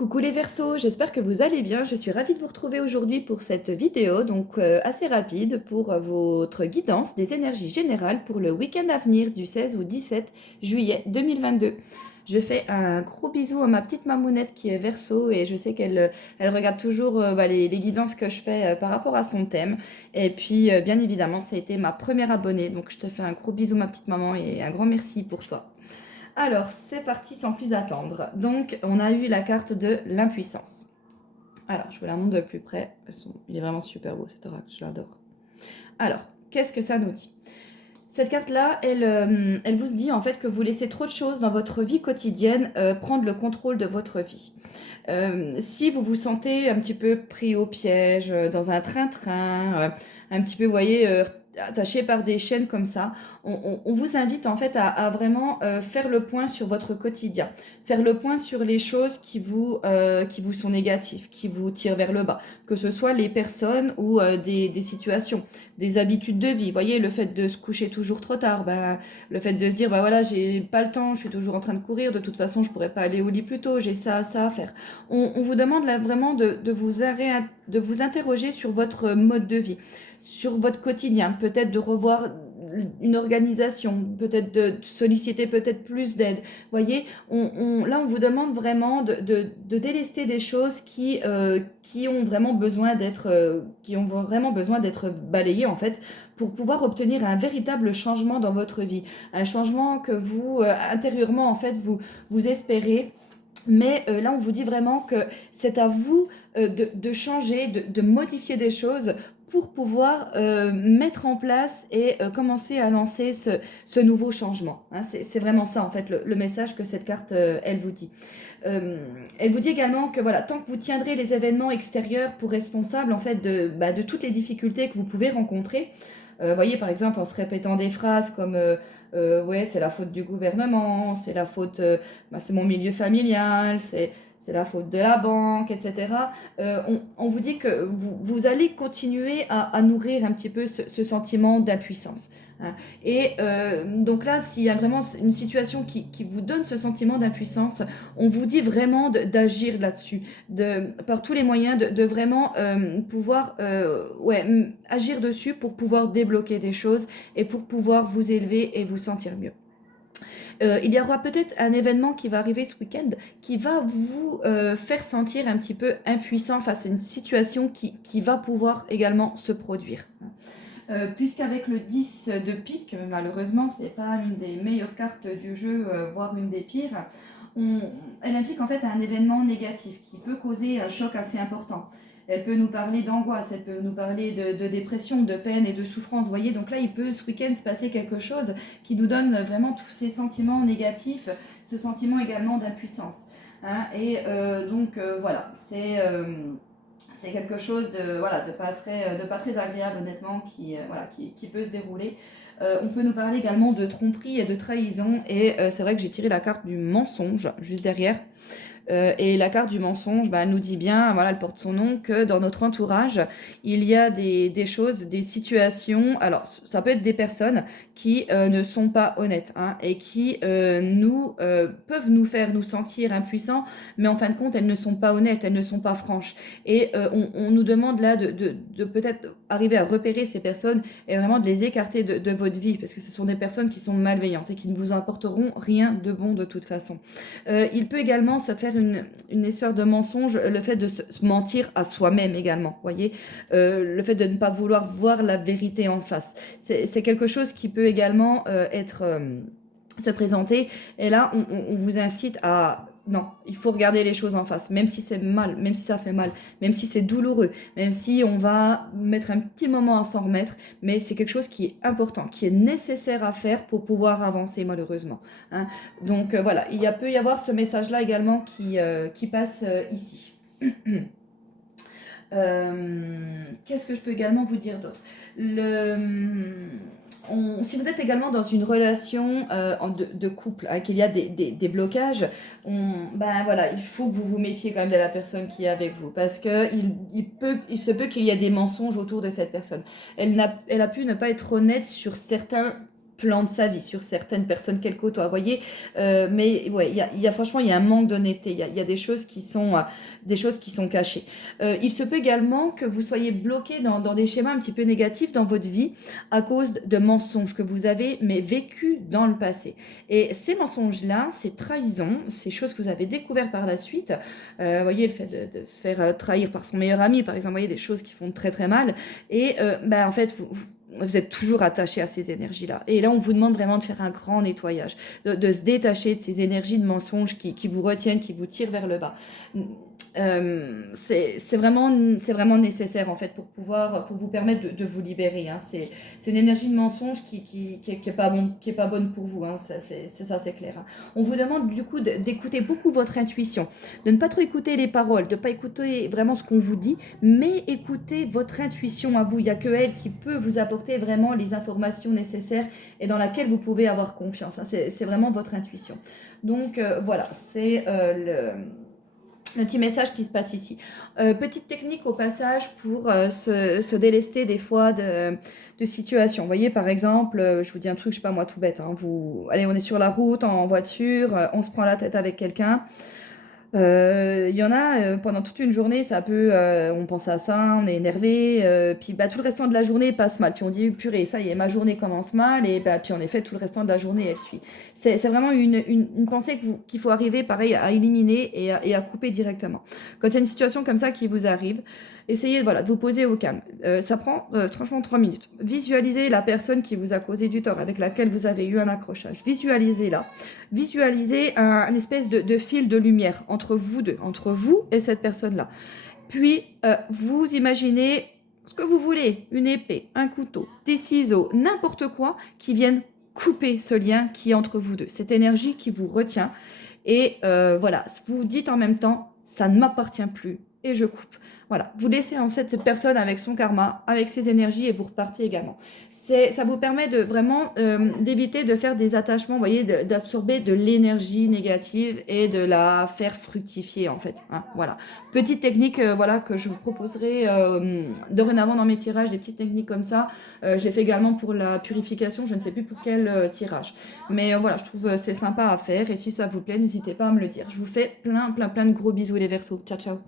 Coucou les Verseaux, j'espère que vous allez bien. Je suis ravie de vous retrouver aujourd'hui pour cette vidéo, donc assez rapide pour votre guidance des énergies générales pour le week-end à venir du 16 au 17 juillet 2022. Je fais un gros bisou à ma petite mamounette qui est Verseau et je sais qu'elle regarde toujours les guidances que je fais par rapport à son thème. Et puis bien évidemment, ça a été ma première abonnée, donc je te fais un gros bisou ma petite maman et un grand merci pour toi. Alors, c'est parti sans plus attendre. Donc, on a eu la carte de l'impuissance. Alors, je vous la montre de plus près. Il est vraiment super beau cet oracle, je l'adore. Alors, qu'est-ce que ça nous dit? Cette carte-là, elle vous dit en fait que vous laissez trop de choses dans votre vie quotidienne prendre le contrôle de votre vie. Si vous vous sentez un petit peu pris au piège, dans un train-train, un petit peu, vous voyez, attaché par des chaînes comme ça, on vous invite en fait à vraiment faire le point sur votre quotidien, faire le point sur les choses qui vous sont négatives, qui vous tirent vers le bas, que ce soit les personnes ou des situations, des habitudes de vie. Vous voyez, le fait de se coucher toujours trop tard, le fait de se dire, voilà, j'ai pas le temps, je suis toujours en train de courir, de toute façon, je pourrais pas aller au lit plus tôt, j'ai ça à faire. On vous demande là vraiment de vous interroger sur votre mode de vie, sur votre quotidien, peut-être de revoir une organisation, peut-être de solliciter peut-être plus d'aide. Voyez, là on vous demande vraiment de délester des choses qui ont vraiment besoin d'être balayées en fait pour pouvoir obtenir un véritable changement dans votre vie, un changement que vous intérieurement en fait vous espérez. Mais là, on vous dit vraiment que c'est à vous de changer, de modifier des choses pour pouvoir mettre en place et commencer à lancer ce nouveau changement. Hein, c'est vraiment ça, en fait, le message que cette carte, elle vous dit. Elle vous dit également que voilà, tant que vous tiendrez les événements extérieurs pour responsables en fait de toutes les difficultés que vous pouvez rencontrer, voyez par exemple en se répétant des phrases comme ouais, c'est la faute du gouvernement, c'est la faute, c'est mon milieu familial, c'est la faute de la banque, etc. On vous dit que vous allez continuer à nourrir un petit peu ce sentiment d'impuissance. Hein. Et donc là, s'il y a vraiment une situation qui vous donne ce sentiment d'impuissance, on vous dit vraiment d'agir là-dessus, par tous les moyens, de vraiment pouvoir agir dessus pour pouvoir débloquer des choses et pour pouvoir vous élever et vous sentir mieux. Il y aura peut-être un événement qui va arriver ce week-end qui va vous faire sentir un petit peu impuissant face à une situation qui va pouvoir également se produire. Puisqu'avec le 10 de pique, malheureusement, c'est pas une des meilleures cartes du jeu, voire une des pires, elle indique en fait un événement négatif qui peut causer un choc assez important. Elle peut nous parler d'angoisse, elle peut nous parler de dépression, de peine et de souffrance. Vous voyez, donc là, il peut ce week-end se passer quelque chose qui nous donne vraiment tous ces sentiments négatifs, ce sentiment également d'impuissance. Hein, et voilà, c'est quelque chose de pas très agréable honnêtement qui peut se dérouler. On peut nous parler également de tromperie et de trahison et c'est vrai que j'ai tiré la carte du mensonge juste derrière. Et la carte du mensonge, elle nous dit bien, voilà, elle porte son nom, que dans notre entourage, il y a des choses, des situations, alors ça peut être des personnes qui ne sont pas honnêtes hein, et qui peuvent nous faire nous sentir impuissants, mais en fin de compte, elles ne sont pas honnêtes, elles ne sont pas franches. Et on nous demande là de peut-être arriver à repérer ces personnes et vraiment de les écarter de votre vie, parce que ce sont des personnes qui sont malveillantes et qui ne vous apporteront rien de bon de toute façon. Il peut également se faire une histoire de mensonge, le fait de se mentir à soi-même également, voyez, le fait de ne pas vouloir voir la vérité en face. C'est quelque chose qui peut également se présenter. Et là, on vous incite à non, il faut regarder les choses en face, même si c'est mal, même si ça fait mal, même si c'est douloureux, même si on va mettre un petit moment à s'en remettre, mais c'est quelque chose qui est important, qui est nécessaire à faire pour pouvoir avancer malheureusement. Hein. Donc voilà, peut y avoir ce message-là également qui passe ici. Qu'est-ce que je peux également vous dire d'autre? Si vous êtes également dans une relation de couple, hein, qu'il y a des blocages, voilà, il faut que vous vous méfiez quand même de la personne qui est avec vous, parce que il se peut qu'il y ait des mensonges autour de cette personne. Elle a pu ne pas être honnête sur certains plan de sa vie, sur certaines personnes qu'elle côtoie, vous voyez. Mais ouais, franchement, il y a un manque d'honnêteté. Il y a des choses qui sont cachées. Il se peut également que vous soyez bloqué dans des schémas un petit peu négatifs dans votre vie à cause de mensonges que vous avez mais vécu dans le passé. Et ces mensonges-là, ces trahisons, ces choses que vous avez découvertes par la suite, vous voyez, le fait de se faire trahir par son meilleur ami, par exemple, vous voyez, des choses qui font très très mal. Et en fait, vous êtes toujours attaché à ces énergies-là. Et là, on vous demande vraiment de faire un grand nettoyage, de se détacher de ces énergies de mensonges qui vous retiennent, qui vous tirent vers le bas. C'est vraiment nécessaire en fait pour vous permettre de vous libérer. Hein. C'est une énergie de mensonge qui est pas bon, qui est pas bonne pour vous. Hein. C'est clair. Hein. On vous demande du coup d'écouter beaucoup votre intuition, de ne pas trop écouter les paroles, de ne pas écouter vraiment ce qu'on vous dit, mais écoutez votre intuition à vous. Il n'y a que elle qui peut vous apporter vraiment les informations nécessaires et dans laquelle vous pouvez avoir confiance. Hein. C'est vraiment votre intuition. Donc voilà, c'est le petit message qui se passe ici. Petite technique au passage pour se délester des fois de situations. Vous voyez, par exemple, je vous dis un truc, je sais pas moi, tout bête. Hein, allez, on est sur la route, en voiture, on se prend la tête avec quelqu'un. Il y en a, pendant toute une journée, ça peut, on pense à ça, on est énervé, puis tout le restant de la journée passe mal. Puis on dit, purée, ça y est, ma journée commence mal, et puis en effet, tout le restant de la journée, elle suit. C'est vraiment une pensée qu'il faut arriver, pareil, à éliminer et à couper directement. Quand il y a une situation comme ça qui vous arrive, essayez voilà, de vous poser au calme. Ça prend franchement 3 minutes. Visualisez la personne qui vous a causé du tort, avec laquelle vous avez eu un accrochage. Visualisez-la. Visualisez un espèce de fil de lumière entre vous deux, entre vous et cette personne-là. Puis, vous imaginez ce que vous voulez, une épée, un couteau, des ciseaux, n'importe quoi qui viennent couper ce lien qui est entre vous deux, cette énergie qui vous retient. Et voilà, vous dites en même temps, ça ne m'appartient plus et je coupe. Voilà, vous laissez en cette personne avec son karma, avec ses énergies et vous repartez également. Ça vous permet de vraiment d'éviter de faire des attachements, vous voyez, d'absorber de l'énergie négative et de la faire fructifier en fait. Hein, voilà, petite technique voilà, que je vous proposerai dorénavant dans mes tirages, des petites techniques comme ça. Je l'ai fait également pour la purification, je ne sais plus pour quel tirage. Mais voilà, je trouve c'est sympa à faire et si ça vous plaît, n'hésitez pas à me le dire. Je vous fais plein de gros bisous les Verseaux. Ciao, ciao.